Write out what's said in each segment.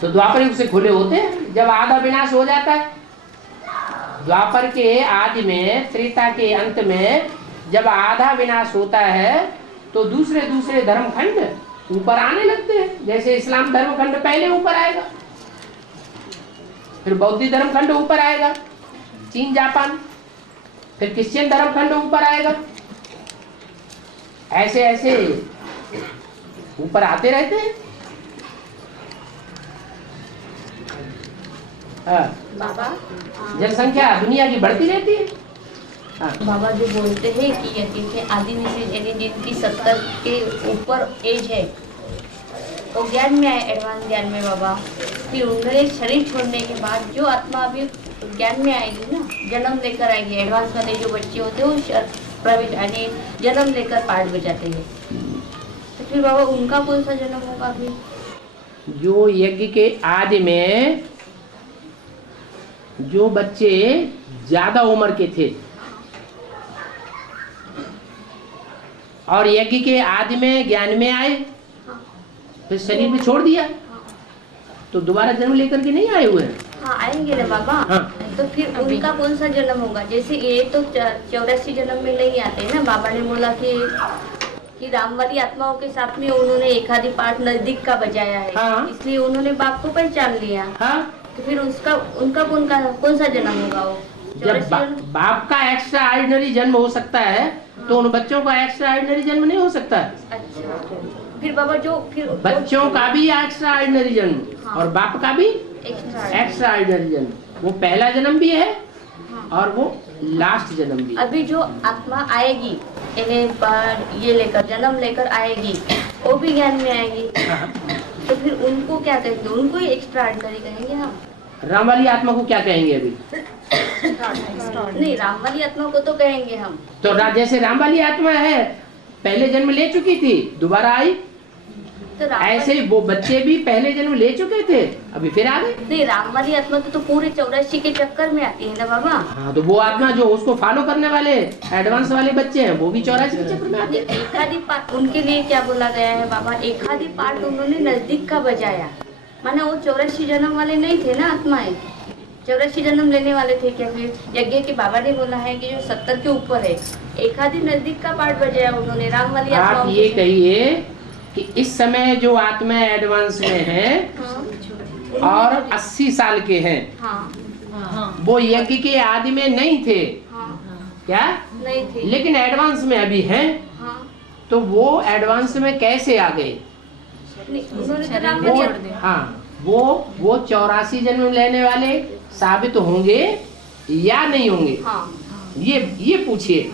तो द्वापर युग से खुले होते हैं जब आधा विनाश हो जाता है। द्वापर के आदि में, त्रेता के अंत में जब आधा विनाश होता है तो दूसरे दूसरे धर्मखंड ऊपर आने लगते हैं। जैसे इस्लाम धर्मखंड पहले ऊपर आएगा, फिर बौद्ध धर्मखंड ऊपर आएगा, चीन जापान, फिर क्रिश्चियन धर्मखंड ऊपर आएगा। ऐसे ऐसे ऊपर आते रहते हैं। बाबा जनसंख्या दुनिया की बढ़ती रहती है। बाबा जो बोलते हैं कि यज्ञ के आदि में से यानी जिनकी 70 के ऊपर एज है वो ज्ञान में आए, एडवांस ज्ञान में बाबा, फिर उन्होंने शरीर छोड़ने के बाद जो आत्मा अभी ज्ञान में आएगी ना, जन्म लेकर आएगी। एडवांस वाले जो बच्चे होते हैं वो प्रवेश यानी जन्म लेकर पाठ बजाते हैं, तो फिर बाबा उनका कौन सा जन्म होगा अभी? जो यज्ञ के आदि में जो बच्चे ज्यादा उम्र के थे और यज्ञ के आदि में ज्ञान में आए, फिर शरीर में छोड़ दिया, तो दोबारा जन्म लेकर के नहीं आए हुए हैं। हाँ आएंगे ना बाबा। हाँ। तो फिर उनका कौन सा जन्म होगा? जैसे ये तो 84 जन्म में नहीं आते ना। बाबा ने बोला कि राम वाली आत्माओं के साथ में उन्होंने एक आधी पाठ नजदीक का बजाया है। हाँ। इसलिए उन्होंने बाप को पहचान लिया। हाँ। तो फिर उनका कौन सा जन्म होगा वो? जब बाप का एक्स्ट्रा ऑर्डिनरी जन्म हो सकता है तो उन बच्चों का एक्स्ट्रा ऑर्डिनरी जन्म नहीं हो सकता है। अच्छा, फिर बाबा जो फिर बच्चों का भी एक्स्ट्रा ऑर्डिनरी जन्म, हाँ। और बाप का भी एक्स्ट्रा ऑर्डिनरी जन्म। वो पहला जन्म भी है, हाँ। और वो लास्ट जन्म भी। अभी जो आत्मा आएगी इन्हें ये लेकर जन्म लेकर आएगी, वो भी ज्ञान में आएगी। तो फिर उनको क्या कहेंगे? उनको ही एक्स्ट्रा ऑर्डिनरी कहेंगे हम? राम वाली आत्मा को क्या कहेंगे अभी? नहीं, राम वाली आत्मा को तो कहेंगे हम। तो जैसे राम वाली आत्मा है, पहले जन्म ले चुकी थी, दोबारा आई, तो ऐसे ही वो बच्चे भी पहले जन्म ले चुके थे, अभी फिर आ गए। नहीं, राम वाली आत्मा तो पूरे 84 के चक्कर में आती है ना बाबा। हाँ, तो वो आत्मा जो उसको फॉलो करने वाले एडवांस वाले बच्चे हैं, वो भी 84 के चक्कर में आते हैं। एक आधी पार्ट उनके लिए क्या बोला गया है बाबा? एक आधी पार्ट उन्होंने नजदीक का बजाया, माना वो 84 जन्म वाले नहीं थे ना आत्माएं। 84 जन्म लेने वाले थे क्या? फिर यज्ञ के बाबा ने बोला है कि जो 70 के ऊपर है, एक आधी नजदीक का पार्ट बजाया उन्होंने राम वाली आत्मा। आप ये कहिए कि इस समय जो आत्मा एडवांस में है, हाँ। और 80 साल के हैं, हाँ। वो यज्ञ के आदि में नहीं थे। हाँ। क्या नहीं थे, लेकिन एडवांस में अभी हैं। हाँ। तो वो एडवांस में कैसे आ गए? उन्होंने तो राम वो वाली हाँ, वो 84 जन्म लेने वाले साबित होंगे या नहीं होंगे? हाँ। ये पूछिए।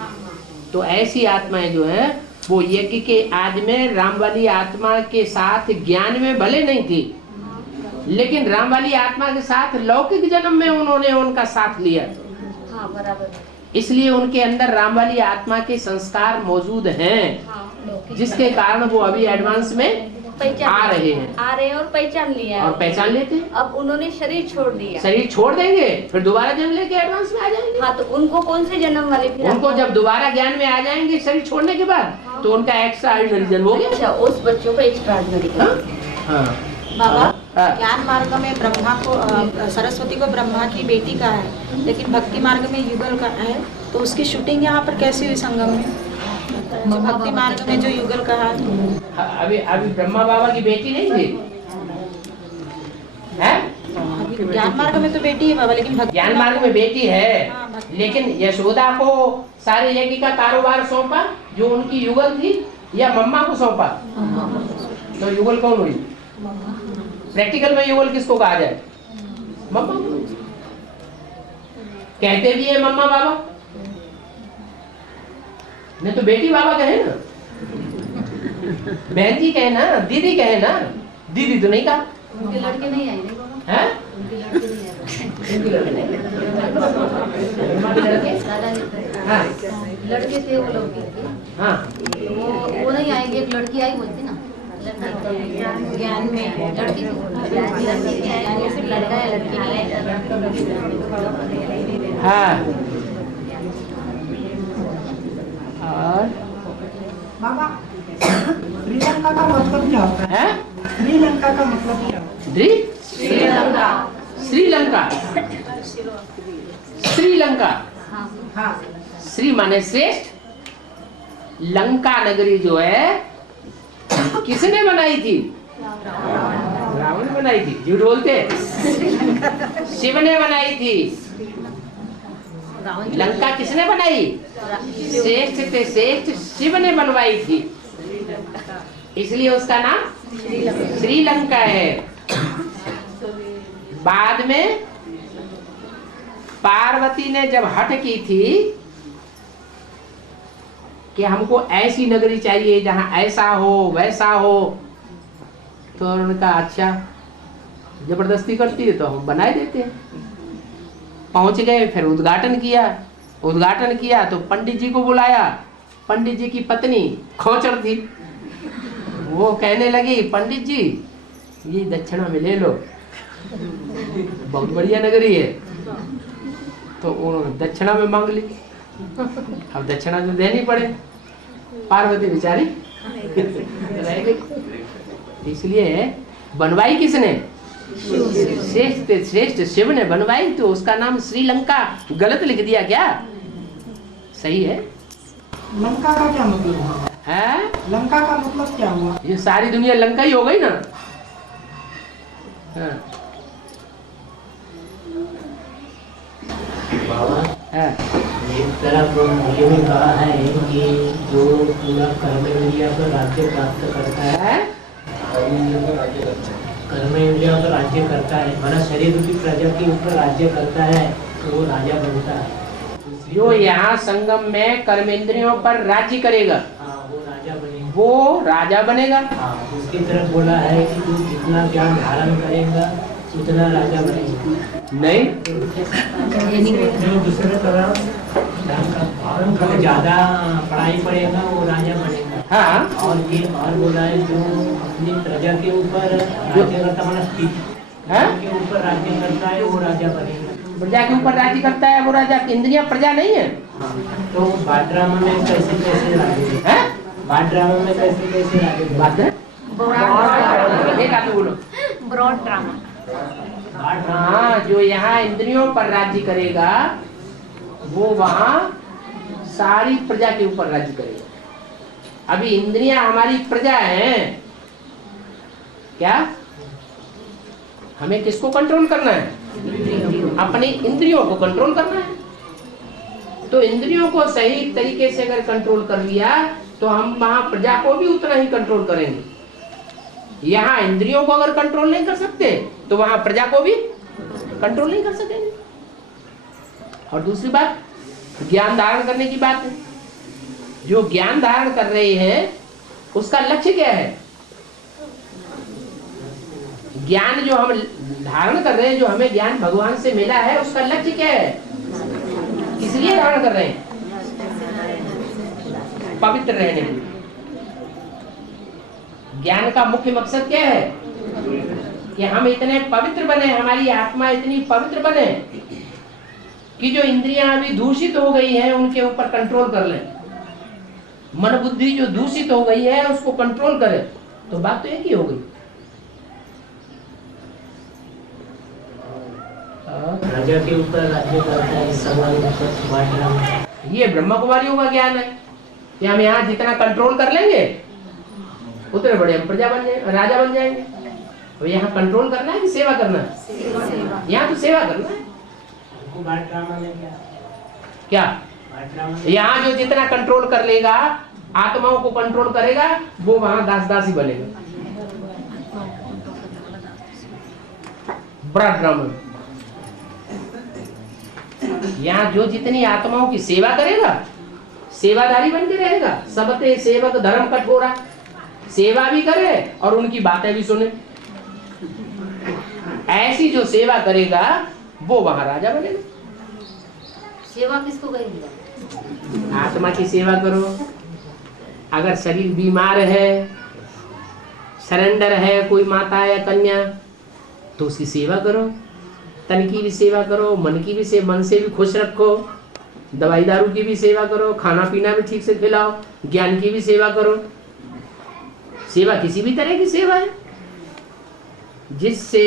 तो ऐसी आत्माएं जो है वो यज्ञ के आदि में राम वाली आत्मा के साथ ज्ञान में भले नहीं थी, लेकिन राम वाली आत्मा के साथ लौकिक जन्म में उन्होंने उनका साथ लिया। हाँ बराबर। इसलिए उनके अंदर राम वाली आत्मा के संस्कार मौजूद हैं, हाँ। जिसके कारण वो अभी एडवांस में आ रहे हैं और पहचान लिया और पहचान लेते हैं। अब उन्होंने शरीर छोड़ दिया, शरीर छोड़ देंगे, फिर दोबारा जन्म लेके एडवांस में आ जाएंगे। हाँ, तो उनको कौन से जन्म वाले फिर? उनको जब दोबारा ज्ञान में आ जाएंगे शरीर छोड़ने के बाद, तो उनका एक्स्ट्रा ऑर्डिनरी जन्म हो गया। अच्छा, उस बच्चों को एक्स्ट्रा ऑर्डिनरी। हाँ। बाबा, हाँ। ज्ञान मार्ग में ब्रह्मा को सरस्वती को ब्रह्मा की बेटी का है, लेकिन भक्ति मार्ग में युगल का है, तो उसकी शूटिंग यहाँ पर कैसी हुई संगम में? भक्ति मार्ग में जो युगल का है, अभी ब्रह्मा बाबा की बेटी नहीं थी? है? ज्ञान मार्ग में तो बेटी है बाबा, लेकिन ज्ञान मार्ग में बेटी है, हाँ, लेकिन यशोदा को सारे यज्ञ का कारोबार सौंपा जो उनकी युगल थी, या मम्मा को सौंपा? तो युगल कौन हुई? प्रैक्टिकल में युगल किसको कहा जाए? मम्मा को। कहते भी है मम्मा बाबा, नहीं तो बेटी बाबा कहे ना, बहन जी कहे ना, दीदी कहे ना, दीदी तो नहीं कहा। उनके लड़के नहीं आए हैं? उनके लड़के नहीं आए। उनके लड़के नहीं लड़के? हाँ लड़के थे वो लोग, हाँ, वो नहीं आएंगे। एक लड़की आई बोलती ना, ज्ञान में लड़की फिर लड़का है, लड़की हाँ। और बाबा, श्रीलंका का मतलब क्या होता है? हैं? श्रीलंका का मतलब क्या होता ड्री? श्रीलंका। श्रीलंका, हाँ श्री माने श्रेष्ठ, लंका नगरी जो है किसने बनाई थी? रावण ने बनाई थी। झूठ बोलते, शिव ने बनाई थी। लंका किसने बनाई? श्रेष्ठ से श्रेष्ठ शिव ने बनवाई थी, इसलिए उसका नाम श्रीलंका है। बाद में पार्वती ने जब हट की थी कि हमको ऐसी नगरी चाहिए जहां ऐसा हो वैसा हो, तो उन्होंने कहा अच्छा जबरदस्ती करती है तो हम बनाए देते हैं। पहुंच गए, फिर उद्घाटन किया तो पंडित जी को बुलाया। पंडित जी की पत्नी खोचर थी, वो कहने लगी पंडित जी ये दक्षिणा में ले लो, बहुत बढ़िया नगरी है। तो उन्होंने दक्षिणा में मांग ली। अब दक्षिणा तो देनी पड़े, पार्वती बेचारी रह गई। इसलिए बनवाई किसने? श्रेष्ठ श्रेष्ठ शिव ने बनवाई, तो उसका नाम श्रीलंका। गलत लिख दिया क्या? सही है। लंका का क्या मतलब हुआ? है लंका का मतलब क्या हुआ? ये सारी दुनिया लंका ही हो गई ना। हाँ। हाँ। एक तरफ ये भी कहा है कि जो पूरा कर्म इंद्रिया पर राज्य प्राप्त करता है, कर्म इंद्रिया पर राज्य करता है, माना शरीर की प्रजा के ऊपर राज्य करता है तो वो राजा बनता है। जो यहाँ संगम में कर्मेंद्रियों पर राज्य करेगा, वो राजा बनेगा। वो राजा बनेगा। उसकी तरफ बोला है कि तू जितना ज्ञान धारण करेगा उतना राजा बनेगा। नहीं, जो दूसरे तरफ ज्यादा पढ़ाई पड़ेगा वो राजा बनेगा। हाँ। और ये और बोला है जो अपनी प्रजा के ऊपर राज्य करता, मतलब के ऊपर राज्य करता है वो राजा बनेगा। प्रजा के ऊपर राज्य करता है वो राजा। इंद्रियां प्रजा नहीं है। तो बाड्रामा में कैसे कैसे राज्य है? बाड्रामा में कैसे कैसे राज्य? बात है एक आदमी बोलो। Broad drama. हाँ, जो यहाँ इंद्रियों पर राज्य करेगा वो वहाँ सारी प्रजा के ऊपर राज्य करेगा। अभी इंद्रियां हमारी प्रजा हैं क्या? हमें किसको कंट्रोल करना है? अपनी इंद्रियों को कंट्रोल करना है। तो इंद्रियों को सही तरीके से अगर कंट्रोल कर लिया तो हम वहां प्रजा को भी उतना ही कंट्रोल करेंगे। यहाँ इंद्रियों को अगर कंट्रोल नहीं कर सकते तो वहां प्रजा को भी कंट्रोल नहीं कर सकेंगे। और दूसरी बात ज्ञान धारण करने की बात है। जो ज्ञान धारण कर रहे हैं उसका लक्ष्य क्या है? ज्ञान जो हम धारण कर रहे हैं, जो हमें ज्ञान भगवान से मिला है, उसका लक्ष्य क्या है? किस लिए धारण कर रहे हैं? पवित्र रहने के लिए। ज्ञान का मुख्य मकसद क्या है? कि हम इतने पवित्र बने, हमारी आत्मा इतनी पवित्र बने कि जो इंद्रियां अभी दूषित हो गई हैं उनके ऊपर कंट्रोल कर लें। मन बुद्धि जो दूषित हो गई है उसको कंट्रोल करें। तो बात तो एक ही हो गई। राजा के ऊपर राज्य करता है सवाल। ये ब्रह्मा कुमारियों का ज्ञान है कि हम यहाँ जितना कंट्रोल कर लेंगे उतने बड़े हम प्रजा बन जाएंगे, राजा बन जाएंगे। तो यहाँ कंट्रोल करना है कि सेवा करना है? यहाँ तो सेवा करना है। क्या यहाँ जो जितना कंट्रोल कर लेगा, आत्माओं को कंट्रोल करेगा, वो वहां दास दासी बनेगा। बड़ा ड्रामा। यहाँ जो जितनी आत्माओं की सेवा करेगा, सेवादारी बन के रहेगा। सबते सेवक धर्म कठोरा। सेवा भी करे और उनकी बातें भी सुने। ऐसी जो सेवा करेगा वो वहां राजा बनेगा। सेवा किसको कहेंगे? आत्मा की सेवा करो। अगर शरीर बीमार है, सरेंडर है कोई माता या कन्या, तो उसकी सेवा करो। तन की भी सेवा करो, मन की भी सेवा, मन से भी खुश रखो। दवाई दारू की भी सेवा करो, खाना पीना भी ठीक से खिलाओ, ज्ञान की भी सेवा करो। सेवा किसी भी तरह की सेवा है जिससे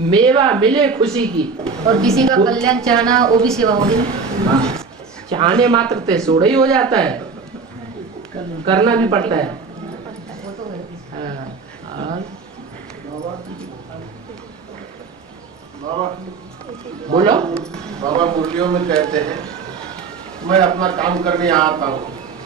मेवा मिले खुशी की। और किसी का कल्याण चाहना वो भी सेवा होगी। चाहने मात्र से सोड़ा ही हो जाता है, करना भी पड़ता है। और बोलो। बाबा मुरलियों में कहते हैं मैं अपना काम करने आता हूँ,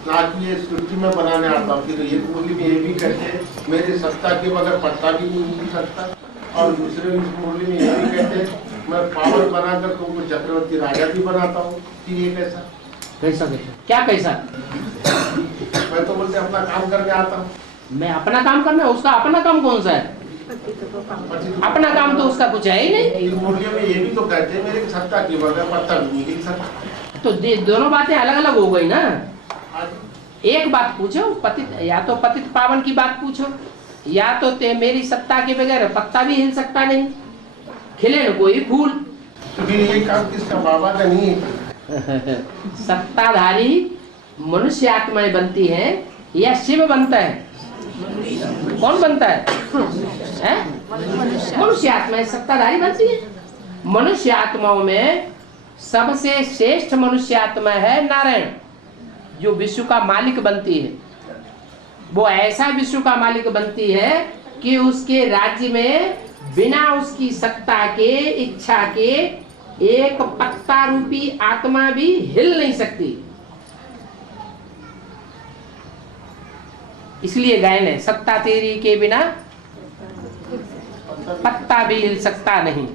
ना कि ये सृष्टि में बनाने आता हूँ। कि ये मुरली में ये भी कहते हैं मेरी सत्ता के बगैर पत्ता भी नहीं मिल सकता। और दूसरे मुरली में ये भी कहते हैं मैं पावर बनाकर तुमको चक्रवर्ती राजा भी बनाता हूँ। कि ये कैसा कैसा क्या कैसा? मैं तो बोलते अपना काम करने आता हूँ। मैं अपना काम करना, उसका अपना काम कौन सा है? अपना काम तो उसका कुछ है ही नहीं। मुरलियों में ये भी तो कहते हैं मेरी सत्ता के बगैर पत्ता भी नहीं मिल सकता। तो दोनों बातें अलग अलग हो गई ना। एक बात पूछो, पतित या तो पतित पावन की बात पूछो, या तो मेरी सत्ता के बगैर पत्ता भी हिल सकता नहीं, खिले न कोई फूल। तो फिर ये काम किसका? बाबा का नहीं है। सत्ताधारी मनुष्य आत्माएं बनती हैं या शिव बनता है? कौन बनता है? मनुष्य आत्माएं सत्ताधारी बनती है। मनुष्य आत्माओं में सबसे श्रेष्ठ मनुष्य आत्मा है नारायण, जो विश्व का मालिक बनती है। वो ऐसा विश्व का मालिक बनती है कि उसके राज्य में बिना उसकी सत्ता के, इच्छा के एक पत्ता रूपी आत्मा भी हिल नहीं सकती। इसलिए गायन है, सत्ता तेरी के बिना पत्ता भी हिल सकता नहीं।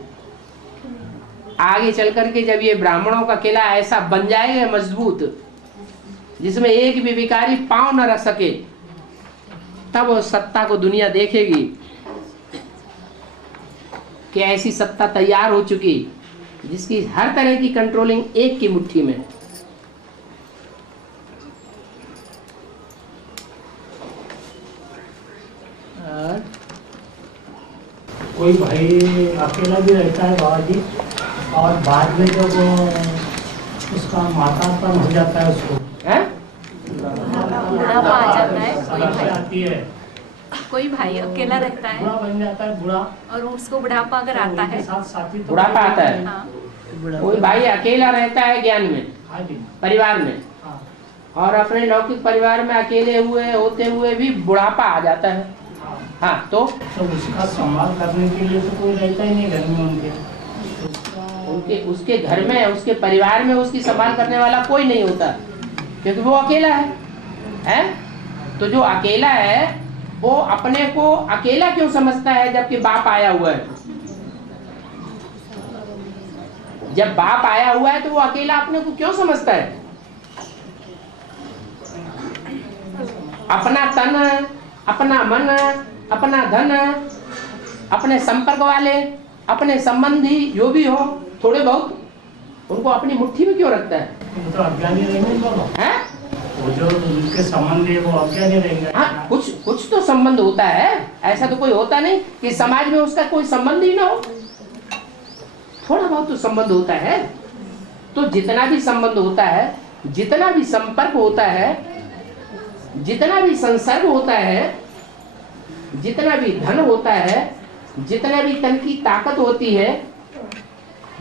आगे चल करके जब ये ब्राह्मणों का किला ऐसा बन जाएगा मजबूत, जिसमें एक भी भिखारी पांव न रख सके, तब वो सत्ता को दुनिया देखेगी कि ऐसी सत्ता तैयार हो चुकी जिसकी हर तरह की कंट्रोलिंग एक की मुट्ठी में। कोई भाई अकेला भी रहता है बाबा जी, और बाद में जब उसका मातापन हो जाता है, उसको बुढ़ापा आ जाता है, समस्या आती है, कोई भाई अकेला रहता है बुढ़ा बन जाता है, बुढ़ा, और उसको बुढ़ापा अगर आता है, साथ साथी तो बुढ़ापा आता है। हाँ, कोई भाई अकेला रहता है ज्ञान में, हाँ जी, परिवार में, हाँ, और अपने लौकिक परिवार में अकेले हुए होते हुए भी बुढ़ापा आ जाता है। हाँ। हाँ, तो उसका संभाल करने के लिए तो कोई रहता ही नहीं घर में उनके। उसके घर में, उसके परिवार में उसकी संभाल करने वाला कोई नहीं होता, क्योंकि वो अकेला है? तो जो अकेला है वो अपने को अकेला क्यों समझता है जबकि बाप आया हुआ है? जब बाप आया हुआ है तो वो अकेला अपने को क्यों समझता है? अपना तन, अपना मन, अपना धन, अपने संपर्क वाले, अपने संबंधी जो भी हो थोड़े बहुत, उनको अपनी मुट्ठी में क्यों रखता है? वो तो अज्ञानी रहेंगे दोनों, वो जो उनके संबंध है वो अज्ञानी रहेंगे। हाँ, कुछ तो संबंध होता है, ऐसा तो कोई होता नहीं कि समाज में उसका कोई संबंध ही ना हो। थोड़ा बहुत तो संबंध होता है। तो जितना भी संबंध होता है, जितना भी संपर्क होता है, जितना भी संसर्ग होता है, जितना भी धन होता है, जितना भी तन की ताकत होती है,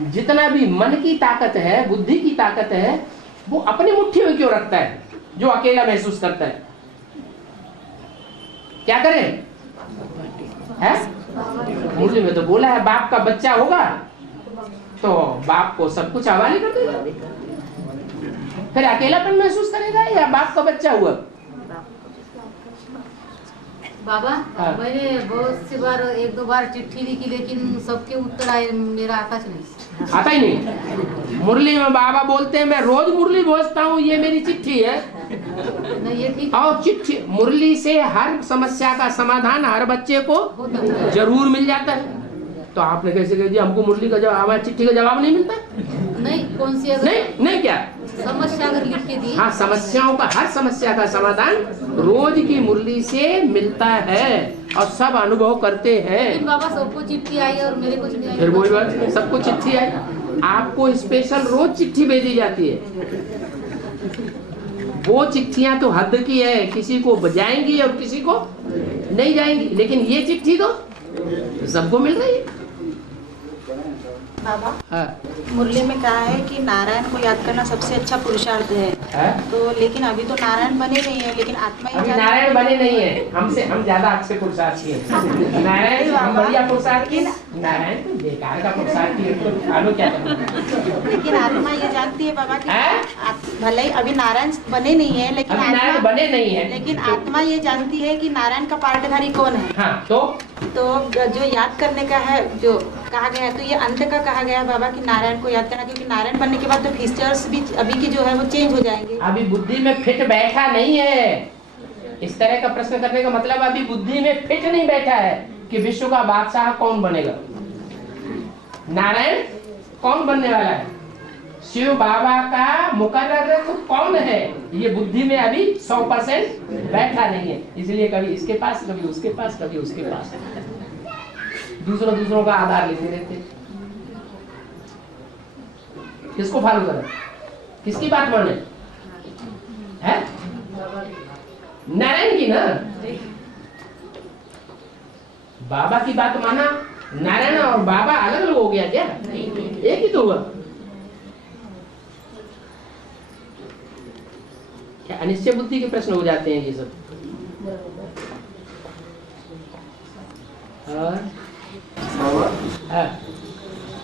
जितना भी मन की ताकत है, बुद्धि की ताकत है, वो अपनी मुट्ठी में क्यों रखता है जो अकेला महसूस करता है? क्या करे? मुरली में तो बोला है बाप का बच्चा होगा तो बाप को सब कुछ हवाले कर देगा, फिर अकेलापन महसूस करेगा या बाप का बच्चा हुआ? बाबा, हाँ। मैंने बहुत सी बार, एक दो बार चिट्ठी लिखी, लेकिन सबके उत्तर आए, मेरा आता नहीं। आता ही नहीं। मुरली में बाबा बोलते हैं मैं रोज मुरली भेजता हूँ, ये मेरी चिट्ठी है। नहीं, ये ठीक और चिट्ठी मुरली से हर समस्या का समाधान हर बच्चे को जरूर मिल जाता है। तो आपने कैसे कह दिया हमको मुरली का जवाब, हमारी चिट्ठी का जवाब नहीं मिलता? नहीं, कौन सी अगर नहीं क्या समस्या अगर लिख के दी, हाँ, समस्याओं का, हर समस्या का समाधान रोज की मुरली से मिलता है और सब अनुभव करते हैं। लेकिन बाबा सबको चिट्ठी आई और मेरे कुछ नहीं आई। फिर वही बात, सबको चिट्ठी आई, आपको स्पेशल रोज चिट्ठी भेजी जाती है। वो चिट्ठियां तो हद की है, किसी को जाएंगी और किसी को नहीं जाएंगी, लेकिन ये चिट्ठी तो सबको मिल रही है। बाबा हाँ मुरली में कहा है कि नारायण को याद करना सबसे अच्छा पुरुषार्थ है। हाँ? तो लेकिन अभी तो नारायण बने नहीं है, लेकिन आत्मा ही अभी जाने- नारायण बने नहीं है, हमसे हम ज्यादा अच्छे पुरुषार्थी हैं। नारायण हम बढ़िया पुरुषार्थी, नारायण तो बेकार का पुरुषार्थी है, तो आलो क्या करना। लेकिन आत्मा ये जानती है बाबा कि हैं? भले ही अभी नारायण बने नहीं है, लेकिन अभी नारायण आत्मा बने नहीं है, लेकिन आत्मा ये जानती है कि नारायण का पार्टधारी कौन है। हाँ तो जो याद करने का है, जो कहा गया है, तो ये अंत का कहा गया है बाबा कि नारायण को याद करना, क्योंकि नारायण बनने के बाद तो फीचर्स भी अभी की जो है वो चेंज हो जाएंगे। अभी बुद्धि में फिट बैठा नहीं है। इस तरह का प्रश्न करने का मतलब अभी बुद्धि में फिट नहीं बैठा है कि विश्व का बादशाह कौन बनेगा, नारायण कौन बनने वाला है, शिव बाबा का मुकर्रर तो कौन है, ये बुद्धि में अभी 100% बैठा नहीं है। इसलिए कभी इसके पास, कभी उसके पास, कभी उसके पास, दूसरों का आधार लेते रहते। किसको फॉलो करें, किसकी बात माने है? नारायण की ना, बाबा की बात माना। नारायण और बाबा अलग अलग हो गया क्या? एक ही तो हुआ। क्या अनिश्चय बुद्धि के प्रश्न हो जाते हैं ये सब। हाँ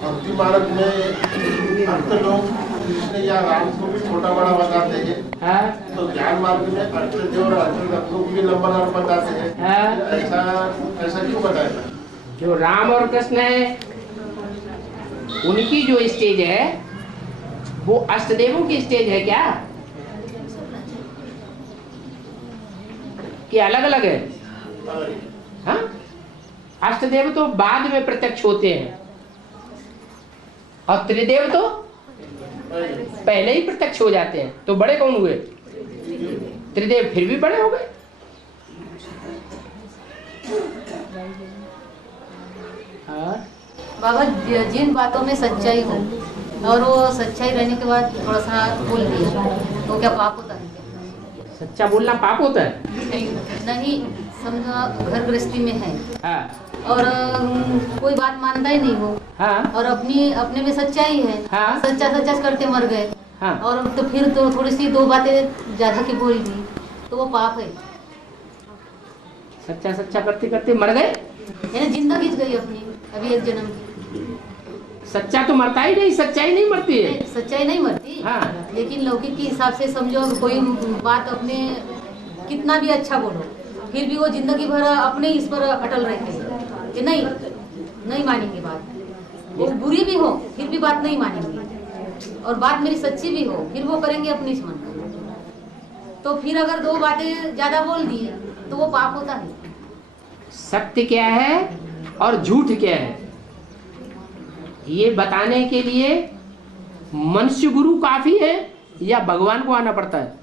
भक्ति मार्ग में अर्थ लोग कृष्ण या राम को भी छोटा बड़ा बताते हैं, हाँ तो ज्ञान मार्ग में अर्थ और अर्थ को भी नंबर बताते हैं। हाँ। ऐसा क्यों बताया? जो राम और कृष्ण है उनकी जो स्टेज है वो अष्टदेवों की स्टेज है क्या, कि अलग अलग है? हाँ? अष्टदेव तो बाद में प्रत्यक्ष होते हैं और त्रिदेव तो पहले ही प्रत्यक्ष हो जाते हैं। तो बड़े कौन हुए? त्रिदेव फिर भी बड़े हो गए। बाबा जिन बातों में सच्चाई हो और वो सच्चाई रहने के बाद थोड़ा सा बोल दिया तो क्या पाप होता है? सच्चा बोलना पाप होता है? नहीं, समझो घर गृहस्थी में है हाँ और कोई बात मानता ही नहीं हो हाँ और अपने में सच्चाई है, हाँ। सच्चा करते मर गए हाँ। और तो फिर तो थोड़ी सी दो बातें ज्यादा की बोल दी तो वो पाप है। सच्चा करते करते मर गए, यानी जिंदगी गई अपनी अभी एक जन्म की। सच्चा तो मरता ही नहीं, सच्चाई नहीं मरती है। नहीं, सच्चाई नहीं मरती। हाँ। लेकिन लौकिक के हिसाब से समझो कोई बात अपने कितना भी अच्छा बोलो फिर भी वो जिंदगी भर अपने इस पर अटल रहते हैं कि नहीं मानेंगे बात, वो बुरी भी हो फिर भी बात नहीं मानेंगे और बात मेरी सच्ची भी हो फिर वो करेंगे अपने इस मन का। तो फिर अगर दो बातें ज्यादा बोल दी तो वो पाप होता है। सत्य क्या है और झूठ क्या है ये बताने के लिए मनुष्य गुरु काफी है या भगवान को आना पड़ता है?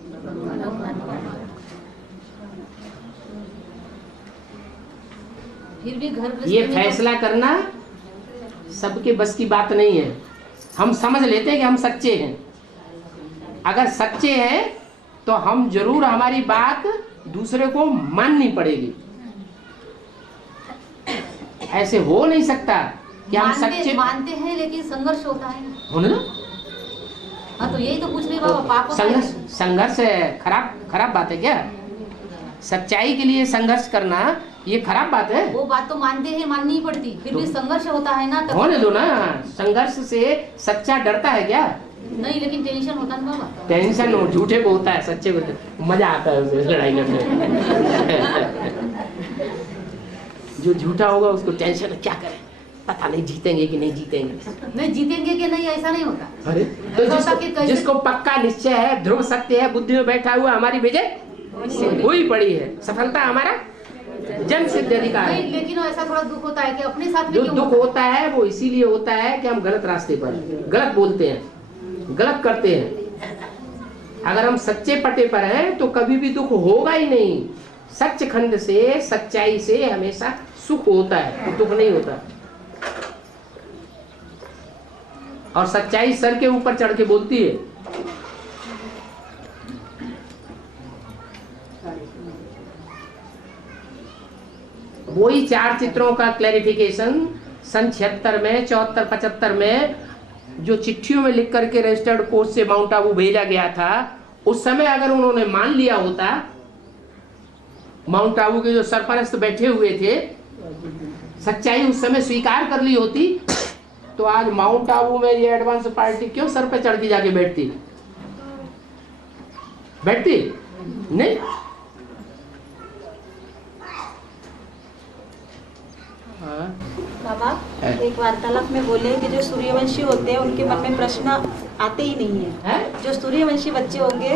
फिर भी घर ये फैसला करना सबके बस की बात नहीं है। हम समझ लेते हैं कि हम सच्चे हैं, अगर सच्चे हैं तो हम जरूर हमारी बात दूसरे को माननी पड़ेगी। ऐसे हो नहीं सकता कि हम सच्चे मानते हैं लेकिन संघर्ष होता है ना। हो ना? हाँ तो यही तो पूछ रहे बाबा, पाप होता है? संघर्ष खराब बात है क्या? सच्चाई के लिए संघर्ष करना ये खराब बात है? वो बात तो मानते हैं, माननी ही पड़ती, फिर भी संघर्ष होता है ना। होने दो ना, संघर्ष से सच्चा डरता है क्या? नहीं, लेकिन टेंशन होता है बाबा। टेंशन हो झूठे को होता है, सच्चे को मजा आता है उसे लड़ाई करने। जो झूठा होगा उसको टेंशन, क्या करें पता नहीं जीतेंगे कि नहीं जीतेंगे। नहीं जीतेंगे कि नहीं ऐसा नहीं होता। अरे तो जिसको पक्का निश्चय है, ध्रुव सत्य है, बुद्धि में बैठा हुआ हमारी विजय हुई पड़ी है, सफलता हमारा जन्म सिद्ध अधिकार है। लेकिन ऐसा थोड़ा दुख होता है कि अपने साथ में जो क्यों दुख होता है वो इसीलिए होता है कि हम गलत रास्ते पर गलत बोलते हैं, गलत करते हैं। अगर हम सच्चे पटे पर हैं तो कभी भी दुख होगा ही नहीं। सच्चखंड से, सच्चाई से हमेशा सुख होता है, दुख नहीं होता। और सच्चाई सर के ऊपर चढ़ के बोलती है। वही चार चित्रों का क्लैरिफिकेशन सन 76 में, 74, 75 में जो चिट्ठियों में लिख करके रजिस्टर्ड पोस्ट से माउंट आबू भेजा गया था, उस समय अगर उन्होंने मान लिया होता, माउंट आबू के जो सरपरस्त बैठे हुए थे, सच्चाई उस समय स्वीकार कर ली होती, तो आज माउंट आबू में ये एडवांस पार्टी क्यों सर पे चढ़ के जाके बैठती? नहीं। बाबा एक वार्तालाप में बोले कि जो सूर्यवंशी होते हैं उनके मन में प्रश्न आते ही नहीं है। जो सूर्यवंशी बच्चे होंगे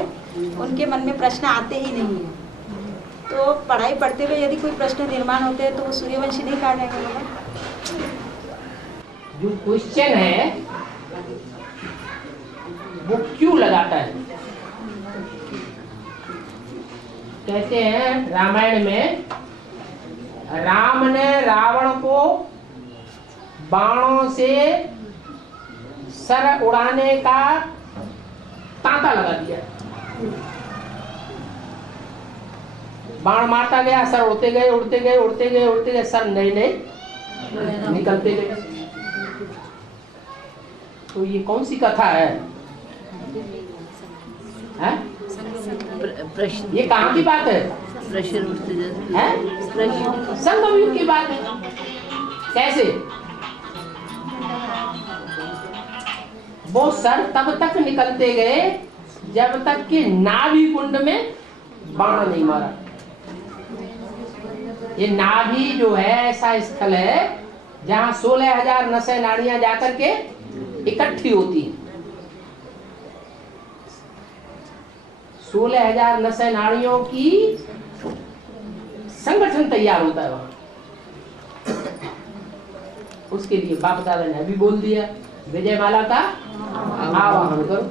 उनके मन में प्रश्न आते ही नहीं है। तो पढ़ाई पढ़ते हुए यदि कोई प्रश्न निर्माण होते हैं तो वो सूर्यवंशी नहीं काटेंगे बाबा। जो क्वेश्चन है वो क्यों लगाता है? कहते हैं रामायण में, राम ने रावण को बाणों से सर उड़ाने का तांता लगा दिया। बाण मारता गया, सर उड़ते गए, उड़ते गए, उड़ते गए, उड़ते गए, सर नए निकलते गए। तो ये कौन सी कथा है? ये कहाँ की बात है? संगम युग की बात है। कैसे? वो सर तब तक निकलते गए जब तक कि नाभि कुंड में बाण नहीं मारा। ये नाभि जो है ऐसा स्थल है जहां 16,000 नसें नाड़ियां जाकर के इकट्ठी होती हैं। 16,000 नसें नाड़ियों की संगठन तैयार होता है वहां। उसके लिए बाप दादा ने अभी बोल दिया, विजय माला का आवाहन करो।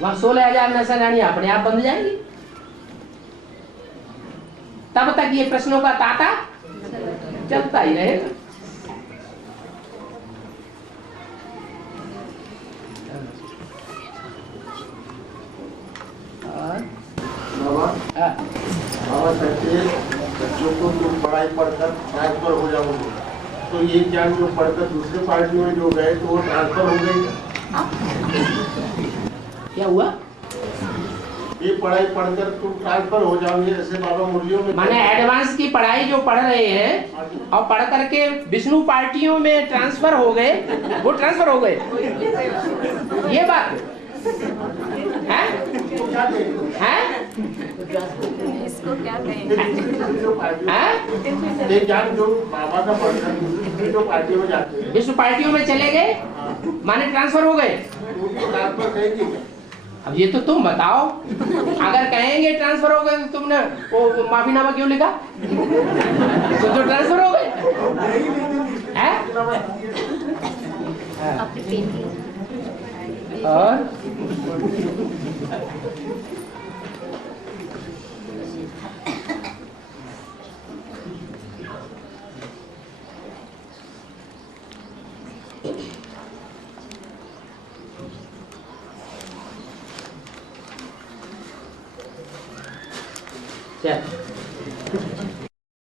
वहां 16,000 नसें नाड़ियां अपने आप बंध जाएंगी। तब तक ये प्रश्नों का तांता चलता ही रहेगा। बाबा कहते हैं बच्चों को तुम पढ़ाई पढ़कर ट्रांसफर हो जाओगे, तो ये ज्ञान जो पढ़कर दूसरे पार्टी में जो गए तो वो ट्रांसफर हो गई। क्या हुआ? ये पढ़ाई पढ़कर तुम ट्रांसफर हो जाओगे, ऐसे बाबा मुरलियों में माने एडवांस की पढ़ाई जो पढ़ रहे हैं और पढ़ करके विष्णु पार्टियों में ट्रांसफर हो गए, वो ट्रांसफर हो गए। ये बात है? इसको क्या कहें? ये ज्ञान जो बाबा का पढ़कर दूसरी जो पार्टी में जाते हैं, विष्णु पार्टियों में चले गए, माने ट्रांसफर हो गए। ट्रांसफर कहेंगे। अब ये तो तुम बताओ, अगर कहेंगे ट्रांसफर हो गए तो तुमने वो माफीनामा क्यों लिखा? तो ट्रांसफर हो गए हैं? और चल